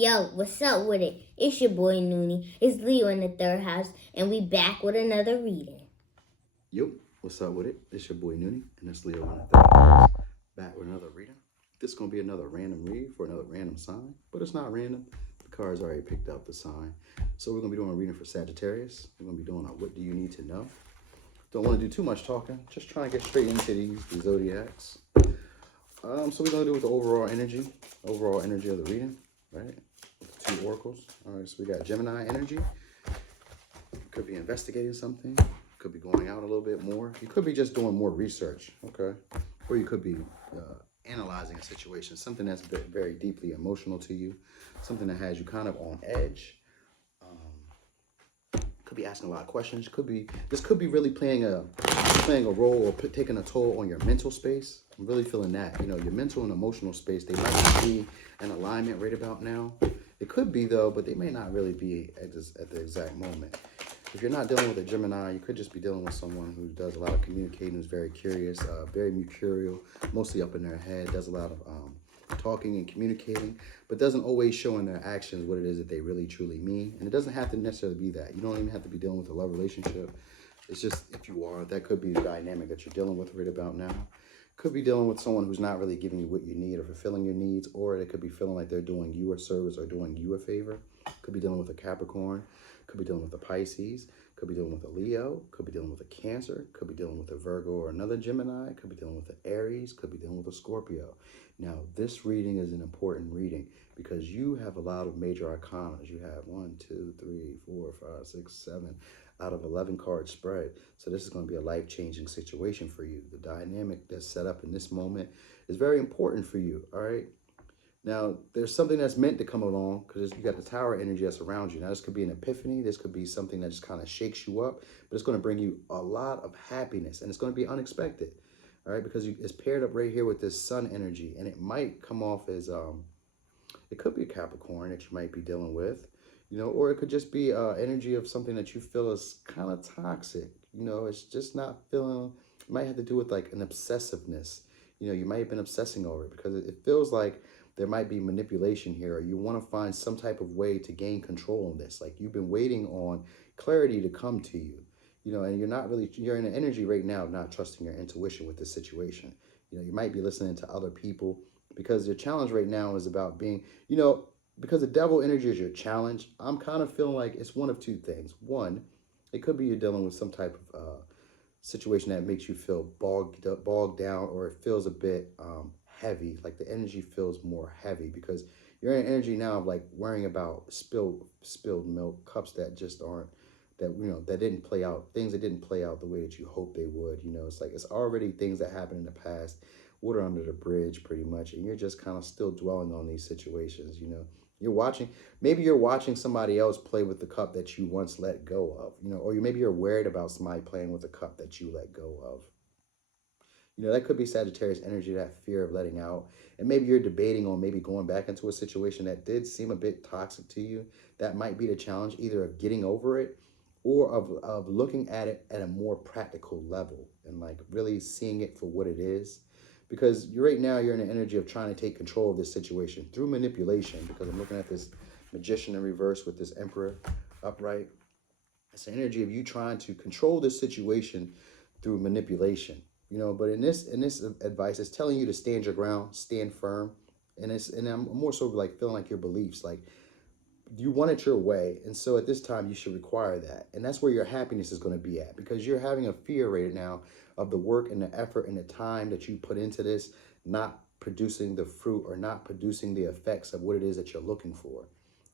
Yo, what's up with it? It's your boy Noonie. It's Leo in the third house, and we back with another reading. Yo, what's up with it? It's your boy Noonie, and it's Leo in the third house. Back with another reading. This is going to be another random read for another random sign, but it's not random. The cards already picked out the sign. So we're going to be doing a reading for Sagittarius. We're going to be doing a what do you need to know. Don't want to do too much talking. Just trying to get straight into these zodiacs. So we're going to do with the overall energy of the reading, right? With the two oracles. All right, so we got Gemini energy. Could be investigating something. Could be going out a little bit more. You could be just doing more research, okay? Or you could be analyzing a situation, something that's very deeply emotional to you, something that has you kind of on edge. Could be asking a lot of questions. This could be really playing a role or taking a toll on your mental space. I'm really feeling that. You know, your mental and emotional space, they might not be in alignment right about now. It could be though, but they may not really be at the exact moment. If you're not dealing with a Gemini, you could just be dealing with someone who does a lot of communicating, who's very curious, very mercurial, mostly up in their head, does a lot of talking and communicating, but doesn't always show in their actions what it is that they really truly mean. And it doesn't have to necessarily be that. You don't even have to be dealing with a love relationship. It's just, if you are, that could be the dynamic that you're dealing with right about now. Could be dealing with someone who's not really giving you what you need or fulfilling your needs, or they could be feeling like they're doing you a service or doing you a favor. Could be dealing with a Capricorn, could be dealing with a Pisces, could be dealing with a Leo, could be dealing with a Cancer, could be dealing with a Virgo or another Gemini, could be dealing with an Aries, could be dealing with a Scorpio. Now, this reading is an important reading because you have a lot of major arcana. You have 1, 2, 3, 4, 5, 6, 7 out of 11 card spread. So this is going to be a life-changing situation for you. The dynamic that's set up in this moment is very important for you, all right? Now, there's something that's meant to come along because you got the Tower energy that's around you. Now, this could be an epiphany. This could be something that just kind of shakes you up, but it's going to bring you a lot of happiness, and it's going to be unexpected, all right? Because it's paired up right here with this Sun energy, and it might come off as, it could be a Capricorn that you might be dealing with, you know, or it could just be energy of something that you feel is kind of toxic. You know, it's just not feeling, it might have to do with like an obsessiveness. You know, you might have been obsessing over it because it feels like there might be manipulation here, or you want to find some type of way to gain control on this. Like you've been waiting on clarity to come to you, you know, and you're in an energy right now of not trusting your intuition with this situation. You know, you might be listening to other people because your challenge right now is about being, you know, because the devil energy is your challenge. I'm kind of feeling like it's one of two things. One, it could be you're dealing with some type of situation that makes you feel bogged down, or it feels a bit heavy, like the energy feels more heavy because you're in an energy now of like worrying about spilled milk, cups that just aren't, that, you know, that didn't play out, things that didn't play out the way that you hope they would. You know, it's like it's already things that happened in the past, water under the bridge pretty much, and you're just kind of still dwelling on these situations. You know, maybe you're watching somebody else play with the cup that you once let go of, you know, or maybe you're worried about somebody playing with the cup that you let go of. You know, that could be Sagittarius energy, that fear of letting out. And maybe you're debating on maybe going back into a situation that did seem a bit toxic to you. That might be the challenge, either of getting over it or of looking at it at a more practical level and like really seeing it for what it is. Because right now you're in an energy of trying to take control of this situation through manipulation, because I'm looking at this Magician in reverse with this Emperor upright. It's an energy of you trying to control this situation through manipulation. You know, but in this advice, it's telling you to stand your ground, stand firm, and I'm more so like feeling like your beliefs, like you want it your way, and so at this time you should require that, and that's where your happiness is going to be at, because you're having a fear right now of the work and the effort and the time that you put into this not producing the fruit or not producing the effects of what it is that you're looking for.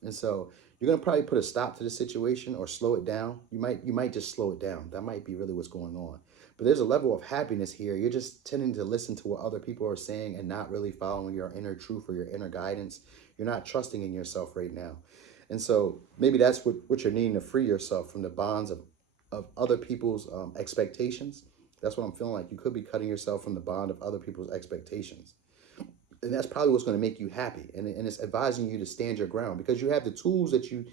And so you're going to probably put a stop to the situation or slow it down. You might just slow it down. That might be really what's going on. But there's a level of happiness here. You're just tending to listen to what other people are saying and not really following your inner truth or your inner guidance. You're not trusting in yourself right now. And so maybe that's what you're needing to free yourself from the bonds of other people's expectations. That's what I'm feeling like. You could be cutting yourself from the bond of other people's expectations. And that's probably what's going to make you happy. And it's advising you to stand your ground, because you have the tools that you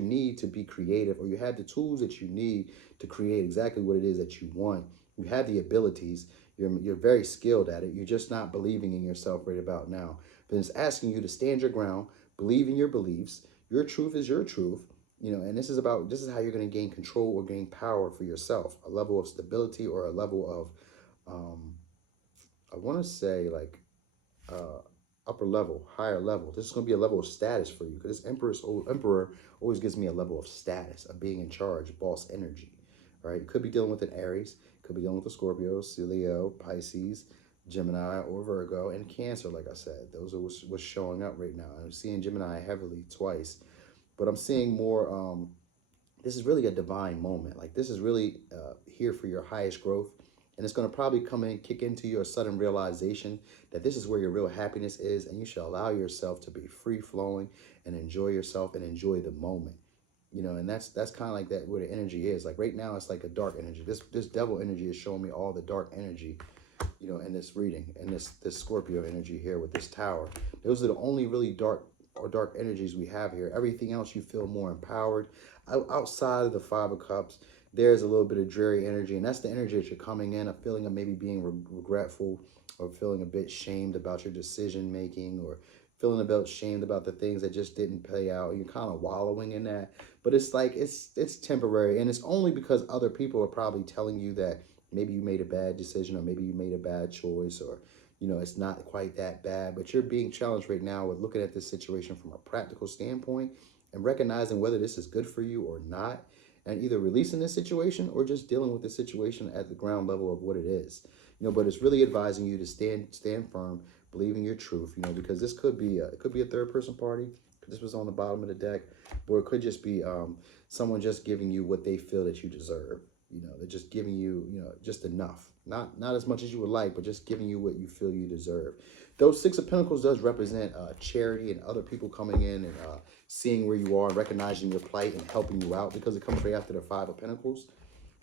need to be creative, or you have the tools that you need to create exactly what it is that you want. You have the abilities. You're very skilled at it. You're just not believing in yourself right about now. But it's asking you to stand your ground, Believe in your beliefs. Your truth is your truth. And this is how you're going to gain control or gain power for yourself, a level of stability or a level of, I want to say like uh, upper level, higher level. This is going to be a level of status for you because this emperor always gives me a level of status, of being in charge, boss energy. All right, you could be dealing with an Aries, could be dealing with a Scorpio, Leo, Pisces, Gemini, or Virgo, and Cancer. Like I said, those are what's showing up right now. I'm seeing Gemini heavily twice, but I'm seeing more. This is really a divine moment. Like this is really here for your highest growth. And it's going to probably come in, kick into your sudden realization that this is where your real happiness is. And you should allow yourself to be free flowing and enjoy yourself and enjoy the moment. And that's kind of like that where the energy is. Like right now, it's like a dark energy. This devil energy is showing me all the dark energy, in this reading, and this Scorpio energy here with this tower. Those are the only really dark energies we have here. Everything else you feel more empowered. Outside of the Five of Cups, there's a little bit of dreary energy, and that's the energy that you're coming in, a feeling of maybe being regretful or feeling a bit shamed about your decision making or feeling a bit shamed about the things that just didn't play out. You're kind of wallowing in that, but it's like it's temporary, and it's only because other people are probably telling you that maybe you made a bad decision or maybe you made a bad choice or it's not quite that bad, but you're being challenged right now with looking at this situation from a practical standpoint and recognizing whether this is good for you or not, and either releasing this situation or just dealing with the situation at the ground level of what it is. But it's really advising you to stand firm, believe in your truth, because this could be a third person party. This was on the bottom of the deck, or it could just be someone just giving you what they feel that you deserve. They're just giving you, just enough. Not as much as you would like, but just giving you what you feel you deserve. Those Six of Pentacles does represent charity and other people coming in and seeing where you are, recognizing your plight and helping you out, because it comes right after the Five of Pentacles.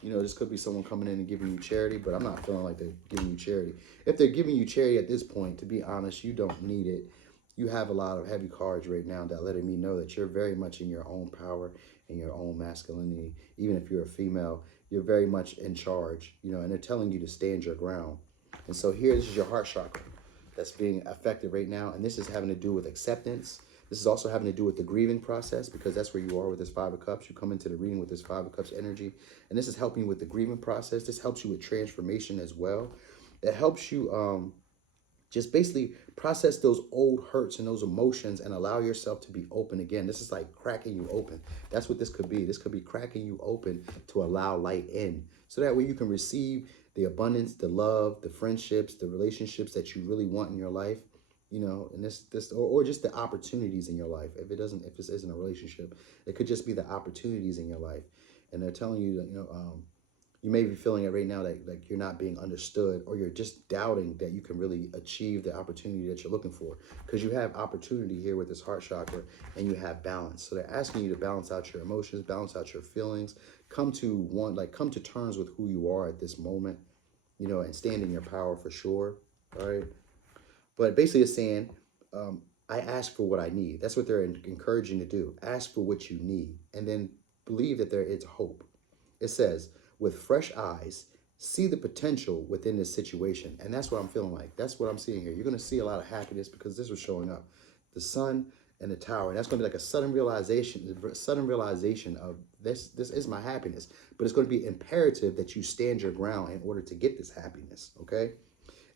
This could be someone coming in and giving you charity, but I'm not feeling like they're giving you charity. If they're giving you charity at this point, to be honest, you don't need it. You have a lot of heavy cards right now that letting me know that you're very much in your own power and your own masculinity. Even if you're a female, you're very much in charge, and they're telling you to stand your ground. And so here, this is your heart chakra that's being affected right now. And this is having to do with acceptance. This is also having to do with the grieving process, because that's where you are with this Five of Cups. You come into the reading with this Five of Cups energy. And this is helping you with the grieving process. This helps you with transformation as well. It helps you just basically process those old hurts and those emotions and allow yourself to be open again. This is like cracking you open. That's what this could be. This could be cracking you open to allow light in. So that way you can receive the abundance, the love, the friendships, the relationships that you really want in your life. And or just the opportunities in your life. If this isn't a relationship, it could just be the opportunities in your life. And they're telling you that, you may be feeling it right now that like you're not being understood, or you're just doubting that you can really achieve the opportunity that you're looking for, because you have opportunity here with this heart chakra and you have balance. So they're asking you to balance out your emotions, balance out your feelings, come to terms with who you are at this moment, and stand in your power for sure. All right. But basically it's saying, I ask for what I need. That's what they're encouraging you to do. Ask for what you need, and then believe that there is hope. It says, with fresh eyes, see the potential within this situation. And that's what I'm feeling like. That's what I'm seeing here. You're going to see a lot of happiness because this was showing up. The sun and the tower. And that's going to be like a sudden realization of this is my happiness. But it's going to be imperative that you stand your ground in order to get this happiness. Okay?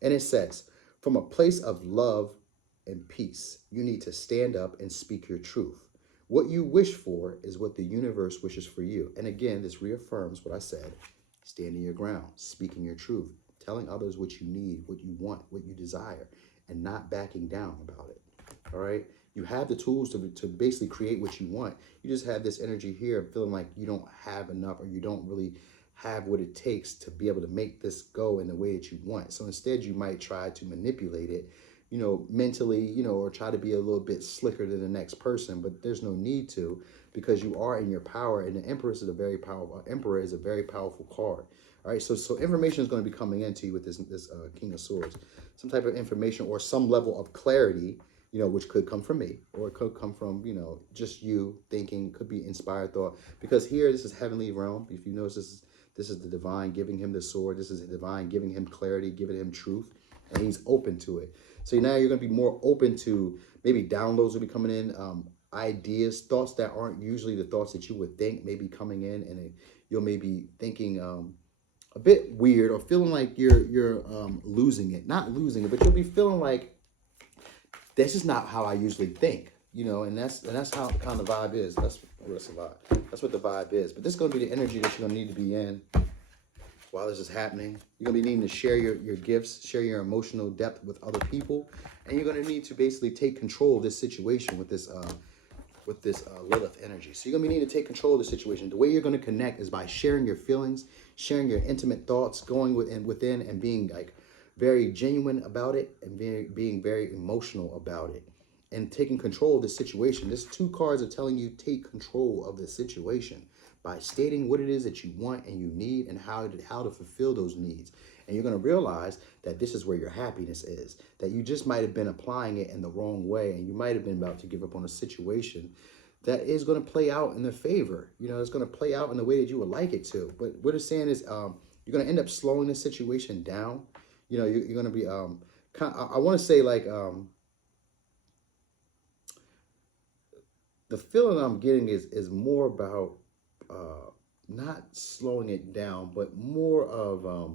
And it says, from a place of love and peace, you need to stand up and speak your truth. What you wish for is what the universe wishes for you. And again, this reaffirms what I said. Standing your ground, speaking your truth, telling others what you need, what you want, what you desire, and not backing down about it. All right? You have the tools to basically create what you want. You just have this energy here of feeling like you don't have enough, or you don't really have what it takes to be able to make this go in the way that you want. So instead, you might try to manipulate it, mentally, or try to be a little bit slicker than the next person, but there's no need to, because you are in your power, and the Emperor is a very powerful card. All right, so information is going to be coming into you with this King of Swords, some type of information or some level of clarity, which could come from me, or it could come from, just you thinking, could be inspired thought, because here, this is heavenly realm. If you notice, this is the divine giving him the sword. This is the divine giving him clarity, giving him truth. and he's open to it. So now you're going to be more open to maybe downloads will be coming in, ideas, thoughts that aren't usually the thoughts that you would think may be coming in, and you'll maybe thinking a bit weird or feeling like you're losing it. Not losing it, but you'll be feeling like this is not how I usually think, and that's how kind of the vibe is. That's a vibe. That's what the vibe is. But this is going to be the energy that you're going to need to be in while this is happening. You're going to be needing to share your gifts, share your emotional depth with other people, and you're going to need to basically take control of this situation with this Lilith energy. So you're going to be needing to take control of the situation. The way you're going to connect is by sharing your feelings, sharing your intimate thoughts, going within and being like very genuine about it, and being very emotional about it, and taking control of the situation. This 2 cards are telling you take control of the situation by stating what it is that you want and you need, and how to fulfill those needs. And you're going to realize that this is where your happiness is, that you just might have been applying it in the wrong way, and you might have been about to give up on a situation that is going to play out in their favor. It's going to play out in the way that you would like it to. But what it's saying is you're going to end up slowing the situation down. You're going to be, I want to say like, the feeling I'm getting is more about not slowing it down, but more of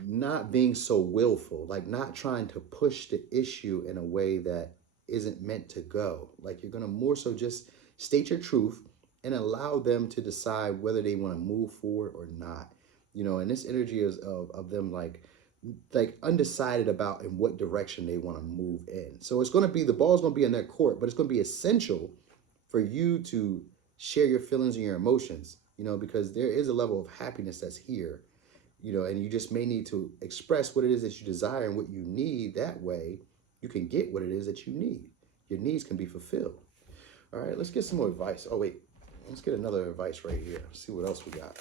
not being so willful, like not trying to push the issue in a way that isn't meant to go. Like you're going to more so just state your truth and allow them to decide whether they want to move forward or not. And this energy is of them like undecided about in what direction they want to move in. So it's going to be, the ball's going to be in their court, but it's going to be essential for you to share your feelings and your emotions, because there is a level of happiness that's here, and you just may need to express what it is that you desire and what you need. That way you can get what it is that you need. Your needs can be fulfilled. All right, let's get some more advice. Oh, wait, let's get another advice right here. Let's see what else we got.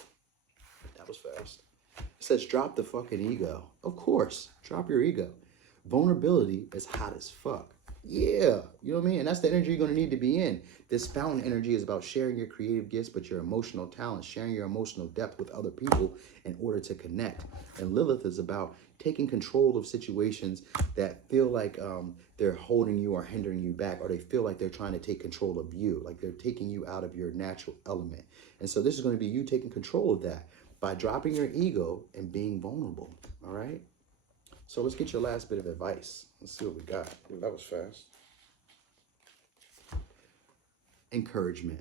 That was fast. It says, drop the fucking ego. Of course, drop your ego. Vulnerability is hot as fuck. Yeah, you know what I mean? And that's the energy you're going to need to be in. This fountain energy is about sharing your creative gifts, but your emotional talent, sharing your emotional depth with other people in order to connect. And Lilith is about taking control of situations that feel like they're holding you or hindering you back, or they feel like they're trying to take control of you, like they're taking you out of your natural element. And so this is going to be you taking control of that by dropping your ego and being vulnerable. All right? So let's get your last bit of advice. Let's see what we got. Ooh, that was fast. Encouragement.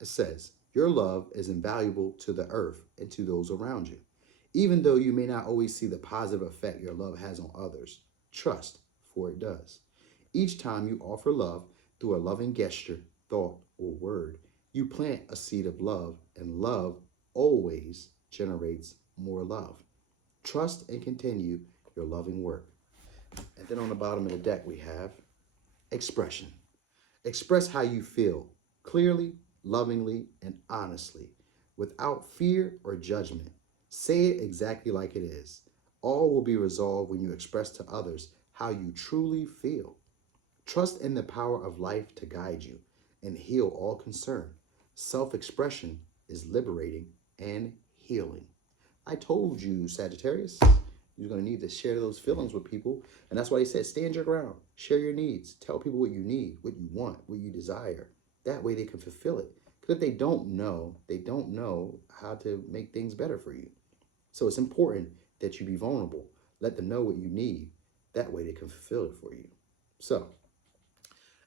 It says, your love is invaluable to the earth and to those around you. Even though you may not always see the positive effect your love has on others, trust, for it does. Each time you offer love through a loving gesture, thought, or word, you plant a seed of love, and love always generates more love. Trust and continue your loving work. And then on the bottom of the deck, we have expression. Express how you feel clearly, lovingly, and honestly, without fear or judgment. Say it exactly like it is. All will be resolved when you express to others how you truly feel. Trust in the power of life to guide you and heal all concern. Self-expression is liberating and healing. I told you, Sagittarius, you're going to need to share those feelings with people. And that's why he said, stand your ground, share your needs, tell people what you need, what you want, what you desire. That way they can fulfill it. Because if they don't know how to make things better for you. So it's important that you be vulnerable. Let them know what you need. That way they can fulfill it for you. So,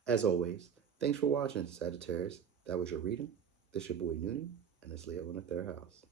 as always, thanks for watching, Sagittarius. That was your reading. This your boy Noonie, and it's Leo in the third house.